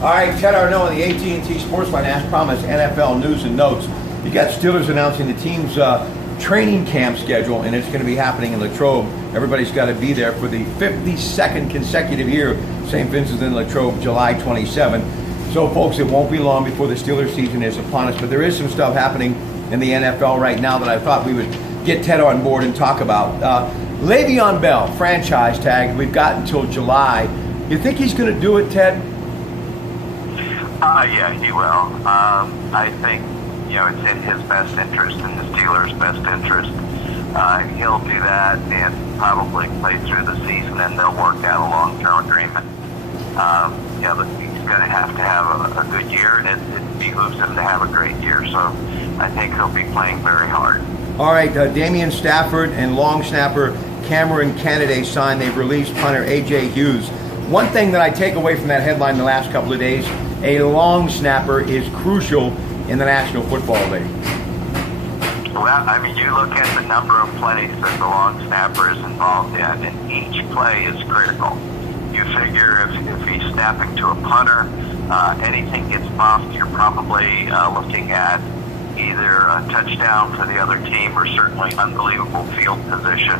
All right, Ted Arnott on the AT&T Sportsline, as promised, NFL news and notes. You got Steelers announcing the team's training camp schedule, and it's going to be happening in Latrobe. Everybody's got to be there for the 52nd consecutive year, St. Vincent's in Latrobe, July 27th. So, folks, it won't be long before the Steelers season is upon us, but there is some stuff happening in the NFL right now that I thought we would get Ted on board and talk about. Le'Veon Bell, franchise tag, we've got until July. You think he's going to do it, Ted? Yeah, he will. I think, it's in his best interest, in the Steelers' best interest. He'll do that and probably play through the season, and they'll work out a long-term agreement. But he's going to have a good year, and it behooves him to have a great year. So I think he'll be playing very hard. All right, Damian Stafford and long snapper Cameron Canaday signed. They've released punter A.J. Hughes. One thing that I take away from that headline the last couple of days, a long snapper is crucial in the National Football League. Well, I mean, you look at the number of plays that the long snapper is involved in, and each play is critical. You figure if he's snapping to a punter, anything gets muffed, you're probably looking at either a touchdown for the other team or certainly unbelievable field position.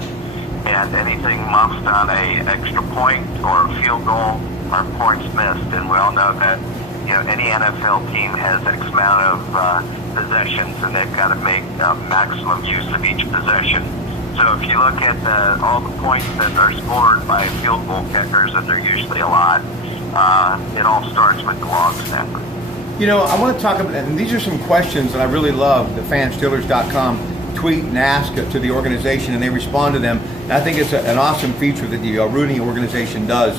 And anything muffed on a extra point or a field goal are points missed. And we all know that any NFL team has X amount of possessions, and they've got to make maximum use of each possession. So if you look at all the points that are scored by field goal kickers, and they're usually a lot, it all starts with the long snapper. I want to talk about, and these are some questions that I really love, the fansteelers.com tweet and ask to the organization, and they respond to them. And I think it's an awesome feature that the Rooney organization does.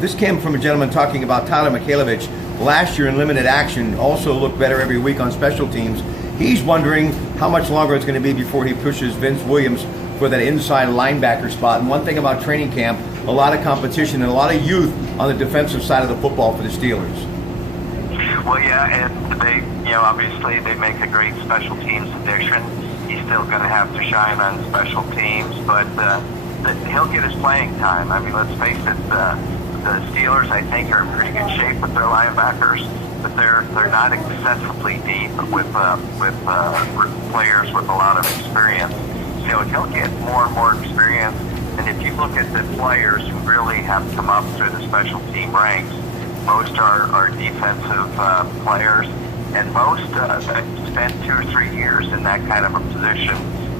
This came from a gentleman talking about Tyler Mikhailovich. Last year in limited action, also looked better every week on special teams. He's wondering how much longer it's going to be before he pushes Vince Williams for that inside linebacker spot. And one thing about training camp, a lot of competition and a lot of youth on the defensive side of the football for the Steelers. Well, yeah, and they, obviously they make a great special teams addition. He's still going to have to shine on special teams, but he'll get his playing time. I mean, let's face it, the Steelers, I think, are in pretty good shape with their linebackers, but they're not excessively deep with players with a lot of experience. So he'll get more and more experience. And if you look at the players who really have come up through the special team ranks, most are defensive players, and most spend 2 or 3 years in that kind of a position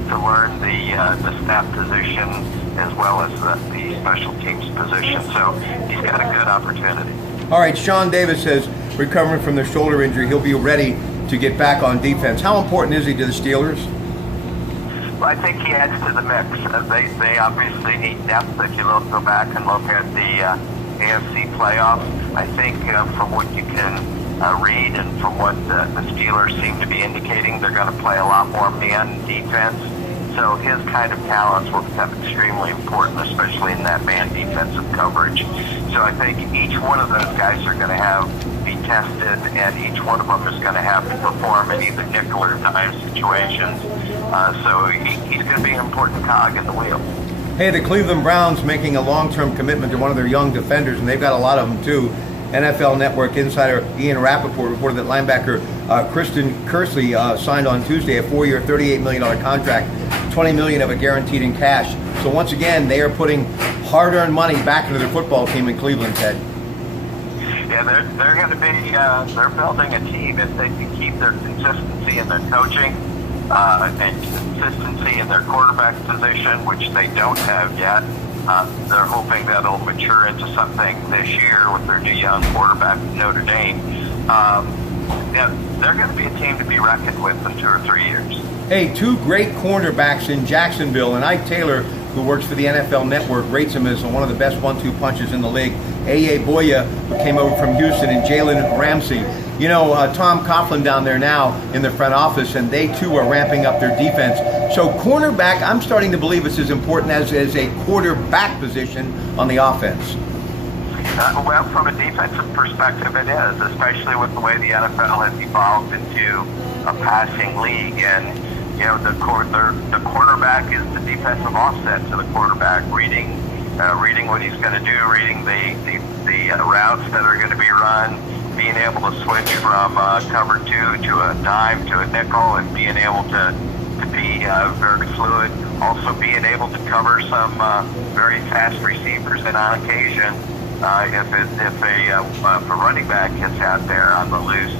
to learn the snap position as well as the special teams position. So he's got a good opportunity. All right, Sean Davis says, recovering from the shoulder injury, he'll be ready to get back on defense. How important is he to the Steelers? Well, I think he adds to the mix. They obviously need depth. If you go back and look at the AFC playoffs, I think from what you can read and from what the Steelers seem to be indicating, they're going to play a lot more man defense. So his kind of talents will become extremely important, especially in that man defensive coverage. So I think each one of those guys are going to be tested, and each one of them is going to have to perform in either nickel or dime situations. So he's going to be an important cog in the wheel. Hey, the Cleveland Browns making a long-term commitment to one of their young defenders, and they've got a lot of them too. NFL Network insider Ian Rappaport reported that linebacker Kristen Kearsley signed on Tuesday a 4-year, $38 million contract, $20 million of it guaranteed in cash. So once again, they are putting hard-earned money back into their football team in Cleveland, Ted. Yeah, they're going to be they're building a team if they can keep their consistency in their coaching and consistency in their quarterback position, which they don't have yet. They're hoping that'll mature into something this year with their new young quarterback, Notre Dame. They're going to be a team to be reckoned with in 2 or 3 years. Hey, 2 great cornerbacks in Jacksonville, and Ike Taylor, who works for the NFL Network, rates him as one of the best 1-2 punches in the league. A.A. Boya, who came over from Houston, and Jalen Ramsey. Tom Coughlin down there now in the front office, and they too are ramping up their defense. So cornerback, I'm starting to believe it's as important as a quarterback position on the offense. Well, from a defensive perspective, it is, especially with the way the NFL has evolved into a passing league. And, the quarterback is the defensive offset to the quarterback, reading what he's going to do, reading the the routes that are going to be run, being able to switch from cover 2 to a dime to a nickel, and being able to be very fluid. Also being able to cover some very fast receivers, and on occasion, if a running back gets out there on the loose,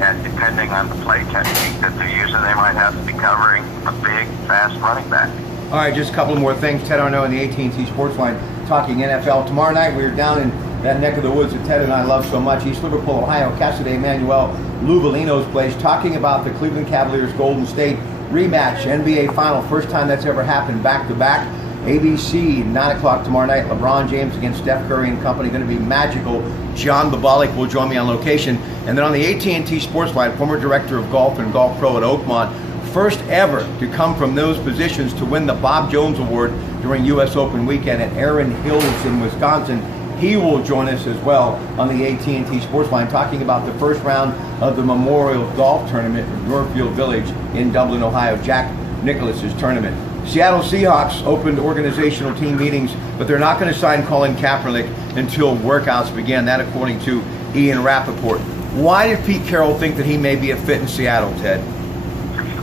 and depending on the play technique that they're using, they might have to be covering a big, fast running back. All right, just a couple more things. Ted Arnaud in the AT&T Sports Line talking NFL. Tomorrow night we're down in that neck of the woods that Ted and I love so much, East Liverpool, Ohio, Casa Emmanuel, Lou Valino's place, talking about the Cleveland Cavaliers Golden State rematch, NBA Final. First time that's ever happened back-to-back. ABC, 9 o'clock tomorrow night. LeBron James against Steph Curry and company. Going to be magical. John Babalik will join me on location. And then on the AT&T Sports Line, former director of golf and golf pro at Oakmont, first ever to come from those positions to win the Bob Jones Award during U.S. Open weekend at Erin Hills in Wisconsin. He will join us as well on the AT&T Sports Line, talking about the first round of the Memorial Golf Tournament in Northfield Village in Dublin, Ohio. Jack Nicklaus's tournament. Seattle Seahawks opened organizational team meetings, but they're not going to sign Colin Kaepernick until workouts begin. That according to Ian Rappaport. Why did Pete Carroll think that he may be a fit in Seattle, Ted?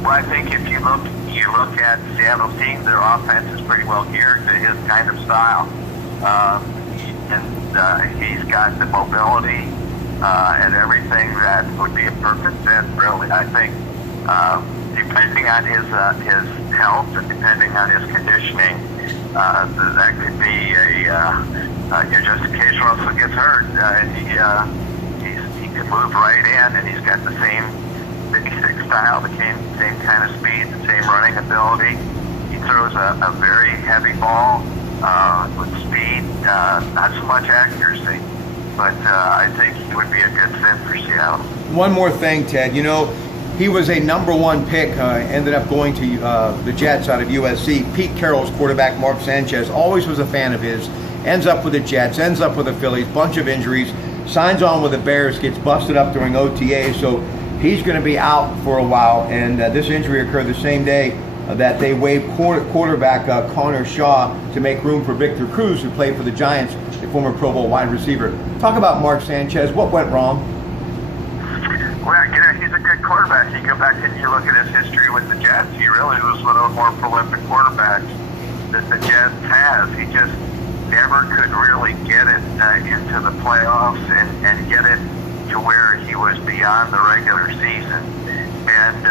Well, I think if you look at Seattle's team, their offense is pretty well geared to his kind of style. He's got the mobility and everything that would be a perfect fit, really. I think depending on his health and depending on his conditioning, that could be just in case Russell gets hurt, he could move right in, and he's got the same basic style, the same kind of speed, the same running ability. He throws a very heavy ball with speed, not so much accuracy, but I think he would be a good fit for Seattle. One more thing, Ted. You know, he was a #1 pick, ended up going to the Jets out of USC. Pete Carroll's quarterback, Mark Sanchez, always was a fan of his. Ends up with the Jets, ends up with the Phillies, bunch of injuries, signs on with the Bears, gets busted up during OTA, so he's going to be out for a while. And this injury occurred the same day that they waived quarterback Connor Shaw to make room for Victor Cruz, who played for the Giants, a former Pro Bowl wide receiver. Talk about Mark Sanchez. What went wrong? Well, you know, he's a good quarterback. You go back and you look at his history with the Jets, he really was one of the more prolific quarterbacks that the Jets has. He just never could really get it into the playoffs and get it to where he was beyond the regular season. And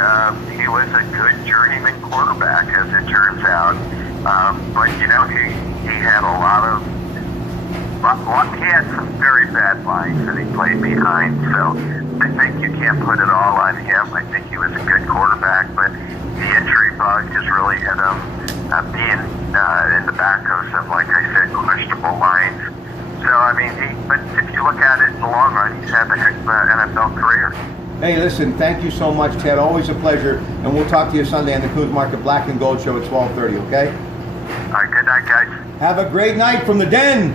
he was a good journeyman quarterback, as it turns out. But, you know, he had a lot of... he had some very bad lines that he played behind, so I think you can't put it all on him. I think he was a good quarterback, but the injury bug has really hit him, being in the back of some, like I said, questionable lines. So, I mean, but if you look at it in the long run, he's had a heck of an NFL career. Hey, listen, thank you so much, Ted. Always a pleasure. And we'll talk to you Sunday on the Coons Market Black and Gold Show at 12:30, okay? All right, good night, guys. Have a great night from the den.